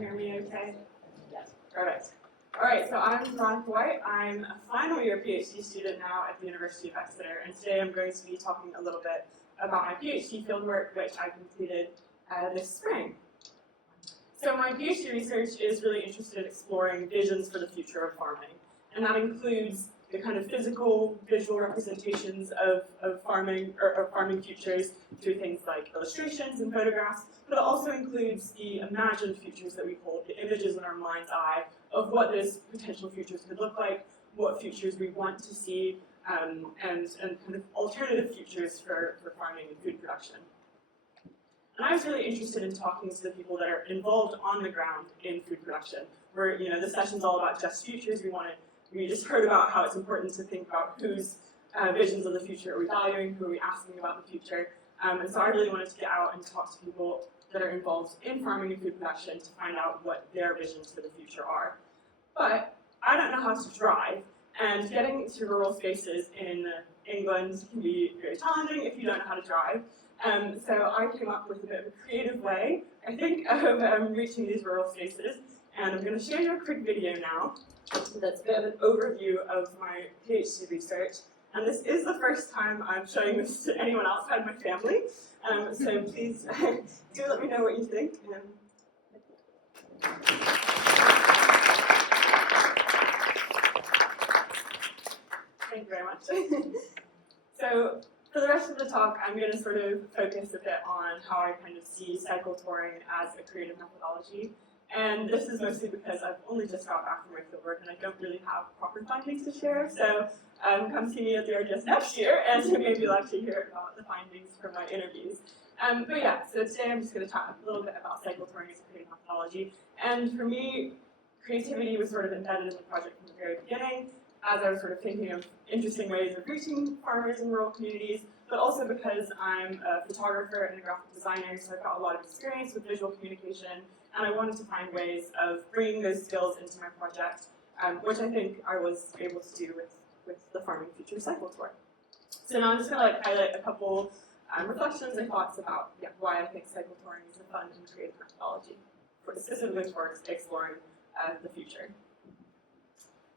hear me okay? Yes. Perfect. All right, so I'm Veronica White. I'm a final year PhD student now at the University of Exeter, and today I'm going to be talking a little bit about my PhD fieldwork, which I completed this spring. So my PhD research is really interested in exploring visions for the future of farming, and that includes the kind of physical, visual representations of farming or farming futures through things like illustrations and photographs, but it also includes the imagined futures that we hold, the images in our mind's eye of what those potential futures could look like, what futures we want to see, and kind of alternative futures for farming and food production. And I was really interested in talking to the people that are involved on the ground in food production. Where, the session's all about just futures. We just heard about how it's important to think about whose visions of the future are we valuing, who are we asking about the future. And so I really wanted to get out and talk to people that are involved in farming and food production to find out what their visions for the future are. But I don't know how to drive, and getting to rural spaces in England can be very challenging if you don't know how to drive. So I came up with a bit of a creative way, I think, of reaching these rural spaces. And I'm going to show you a quick video now that's a bit of an overview of my PhD research. And this is the first time I'm showing this to anyone outside my family. So please do let me know what you think. Thank you very much. So for the rest of the talk, I'm going to sort of focus a bit on how I kind of see cycle touring as a creative methodology. And this is mostly because I've only just got back from my fieldwork and I don't really have proper findings to share. So come see me at the RGS next year, and maybe you'll actually hear about the findings from my interviews. But yeah, so today I'm just going to talk a little bit about cycle touring as a creative methodology. And for me, creativity was sort of embedded in the project from the very beginning, as I was sort of thinking of interesting ways of reaching farmers in rural communities, but also because I'm a photographer and a graphic designer, so I've got a lot of experience with visual communication, and I wanted to find ways of bringing those skills into my project, which I think I was able to do with the Farming Future Cycle Tour. So now I'm just going to highlight a couple reflections and thoughts about why I think cycle touring is a fun and creative methodology, specifically towards exploring the future.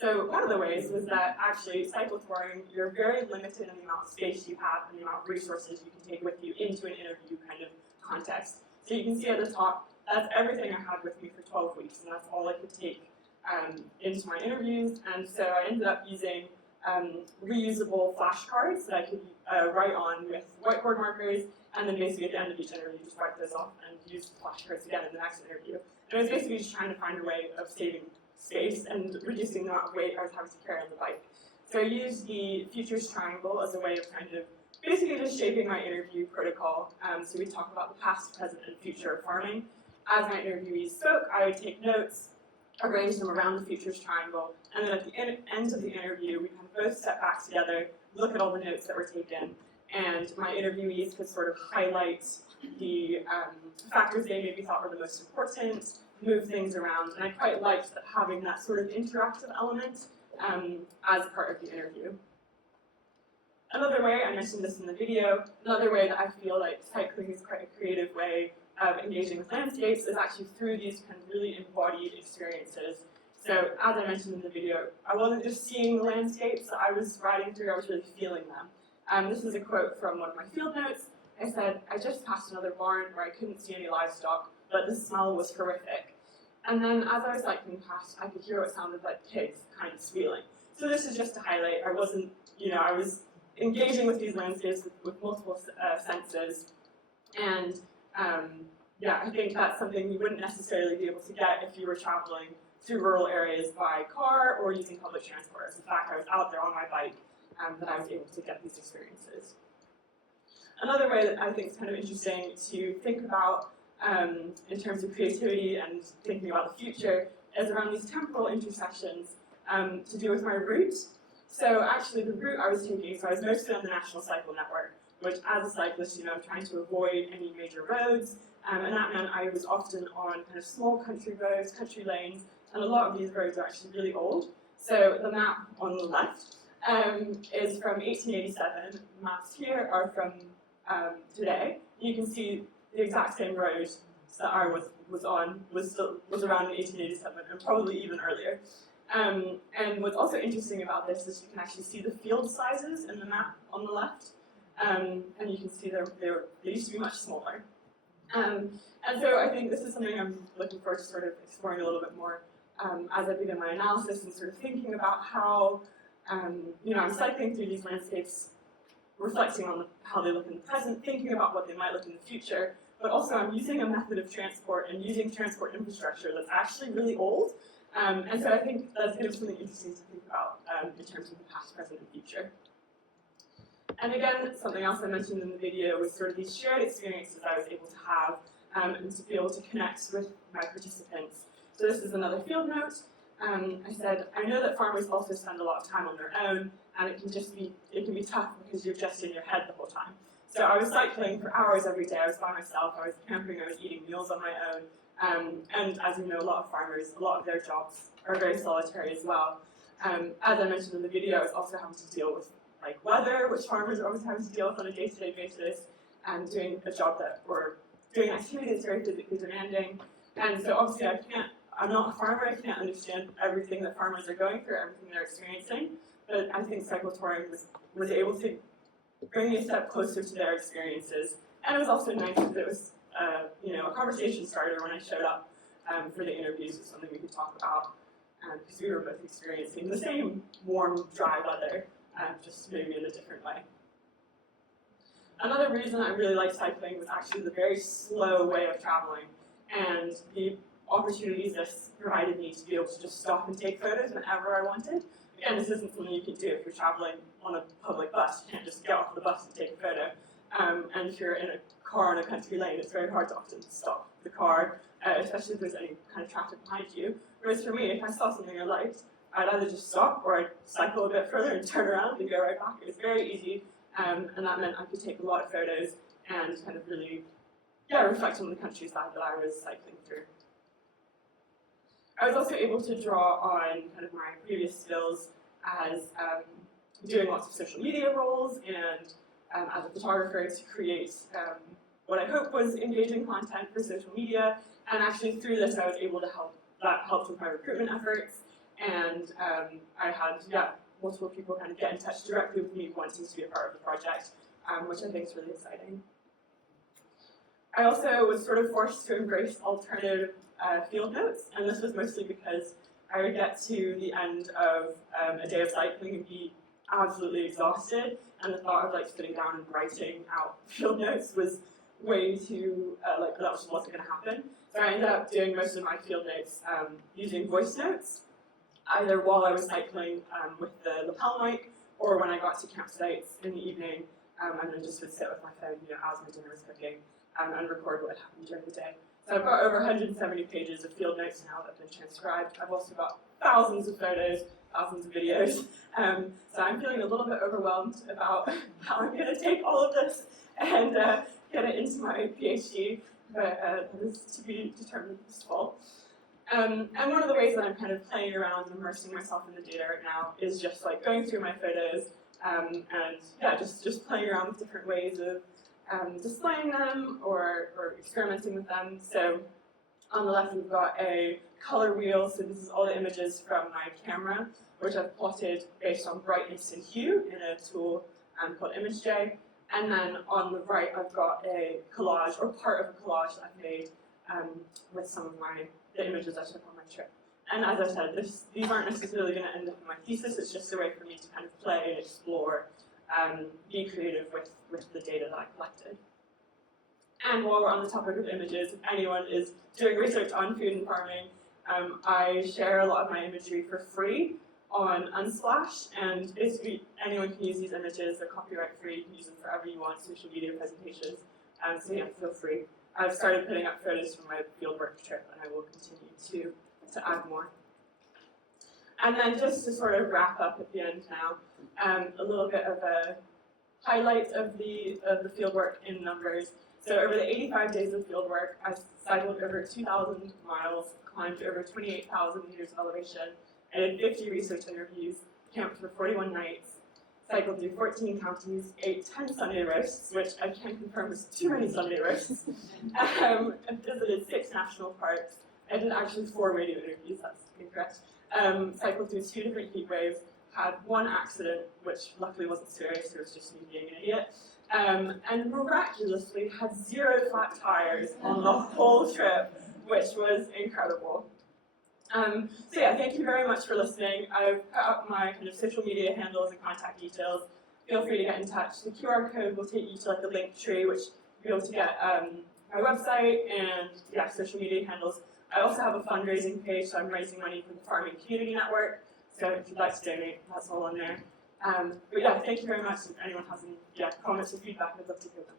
So one of the ways was that actually cycle touring, you're very limited in the amount of space you have and the amount of resources you can take with you into an interview kind of context. So you can see at the top, that's everything I had with me for 12 weeks, and that's all I could take into my interviews. And so I ended up using reusable flashcards that I could write on with whiteboard markers, and then basically at the end of each interview, just wipe those off and use the flashcards again in the next interview. And I was basically just trying to find a way of saving space and reducing the amount of weight I was having to carry on the bike. So I used the futures triangle as a way of kind of basically just shaping my interview protocol. So we talk about the past, present, and future of farming. As my interviewees spoke, I would take notes, arrange them around the futures triangle, and then at the end of the interview, we kind of both step back together, look at all the notes that were taken, and my interviewees could sort of highlight the factors they maybe thought were the most important, move things around, and I quite liked having that sort of interactive element as part of the interview. Another way, I mentioned this in the video, another way that I feel like cycling is quite a creative way of engaging with landscapes is actually through these kind of really embodied experiences. So as I mentioned in the video, I wasn't just seeing the landscapes that I was riding through, I was really feeling them. This is a quote from one of my field notes. I said, "I just passed another barn where I couldn't see any livestock, but the smell was horrific." And then as I was cycling past, I could hear what sounded like pigs kind of squealing. So this is just to highlight, I wasn't, I was engaging with these landscapes with multiple senses. And I think that's something you wouldn't necessarily be able to get if you were traveling through rural areas by car or using public transport. In fact, I was out there on my bike that I was able to get these experiences. Another way that I think is kind of interesting to think about in terms of creativity and thinking about the future is around these temporal intersections to do with my route. So actually the route I was taking, so I was mostly on the National Cycle Network, which as a cyclist, I'm trying to avoid any major roads, and that meant I was often on kind of small country roads, country lanes, and a lot of these roads are actually really old. So the map on the left is from 1887. Maps here are from today. You can see the exact same roads that I was was around in 1887 and probably even earlier. And what's also interesting about this is you can actually see the field sizes in the map on the left, and you can see they used to be much smaller. And so I think this is something I'm looking forward to sort of exploring a little bit more as I begin my analysis and sort of thinking about how, I'm cycling through these landscapes, reflecting on how they look in the present, thinking about what they might look in the future, but also I'm using a method of transport and using transport infrastructure that's actually really old. And so I think that's going to be something interesting to think about in terms of the past, present, and future. And again, something else I mentioned in the video was sort of these shared experiences I was able to have and to be able to connect with my participants. So this is another field note. I said, I know that farmers also spend a lot of time on their own, and it can be tough because you're just in your head the whole time. So I was cycling for hours every day. I was by myself. I was camping. I was eating meals on my own. And as you know, a lot of farmers, a lot of their jobs are very solitary as well. As I mentioned in the video, I was also having to deal with weather, which farmers are always having to deal with on a day-to-day basis, and doing a job doing activity that's very physically demanding. And so obviously I'm not a farmer, I can't understand everything that farmers are going through, everything they're experiencing, but I think cyclotouring was able to bring me a step closer to their experiences. And it was also nice because it was a conversation starter when I showed up for the interviews with something we could talk about, because we were both experiencing the same warm, dry weather, just maybe in a different way. Another reason I really liked cycling was actually the very slow way of traveling, and the opportunities this provided me to be able to just stop and take photos whenever I wanted. Again, this isn't something you can do if you're traveling on a public bus. You can't just get off the bus and take a photo. And if you're in a car on a country lane, it's very hard to often stop the car, especially if there's any kind of traffic behind you. Whereas for me, if I saw something I liked, I'd either just stop or I'd cycle a bit further and turn around and go right back. It was very easy, and that meant I could take a lot of photos and kind of really reflect on the countryside that I was cycling through. I was also able to draw on kind of my previous skills as doing lots of social media roles and as a photographer to create what I hope was engaging content for social media. And actually through this I was able to that helped with my recruitment efforts. And I had multiple people kind of get in touch directly with me wanting to be a part of the project, which I think is really exciting. I also was sort of forced to embrace alternative field notes, and this was mostly because I would get to the end of a day of cycling and be absolutely exhausted, and the thought of sitting down and writing out field notes was way too, that just wasn't going to happen. So I ended up doing most of my field notes using voice notes, either while I was cycling with the lapel mic, or when I got to campsites in the evening, and then just would sit with my phone as my dinner was cooking and record what had happened during the day. So I've got over 170 pages of field notes now that have been transcribed. I've also got thousands of photos, thousands of videos. So I'm feeling a little bit overwhelmed about how I'm going to take all of this and get it into my PhD, but that is to be determined this fall. And one of the ways that I'm kind of playing around and immersing myself in the data right now is just going through my photos and just playing around with different ways of displaying them or experimenting with them. So on the left we've got a color wheel, so this is all the images from my camera, which I've plotted based on brightness and hue in a tool called ImageJ. And then on the right I've got a collage, or part of a collage that I've made with some of the images I took on my trip. And as I said, these aren't necessarily going to end up in my thesis, it's just a way for me to kind of play and explore, be creative with the data that I collected. And while we're on the topic of images, if anyone is doing research on food and farming, I share a lot of my imagery for free on Unsplash, and basically anyone can use these images, they're copyright free, you can use them for whatever you want, social media presentations, so feel free. I've started putting up photos from my fieldwork trip, and I will continue to add more. And then just to sort of wrap up at the end now, a little bit of a highlight of the fieldwork in numbers. So over the 85 days of fieldwork, I cycled over 2,000 miles, climbed over 28,000 meters of elevation, I did 50 research interviews, camped for 41 nights, cycled through 14 counties, ate 10 Sunday roasts, which I can confirm was too many Sunday roasts, and visited 6 national parks. I did actually 4 radio interviews, that's incorrect. Cycled through 2 different heat waves, had 1 accident, which luckily wasn't serious, it was just me being an idiot, and miraculously had 0 flat tires on the whole trip, which was incredible. So yeah, thank you very much for listening. I've put up my kind of social media handles and contact details. Feel free to get in touch. The QR code will take you to like a link tree, which you'll be able to get my website and yeah, social media handles. I also have a fundraising page, so I'm raising money for the Farming Community Network. So if you'd like to donate, that's all on there. But yeah, thank you very much. If anyone has any comments or feedback, I'd love to hear them.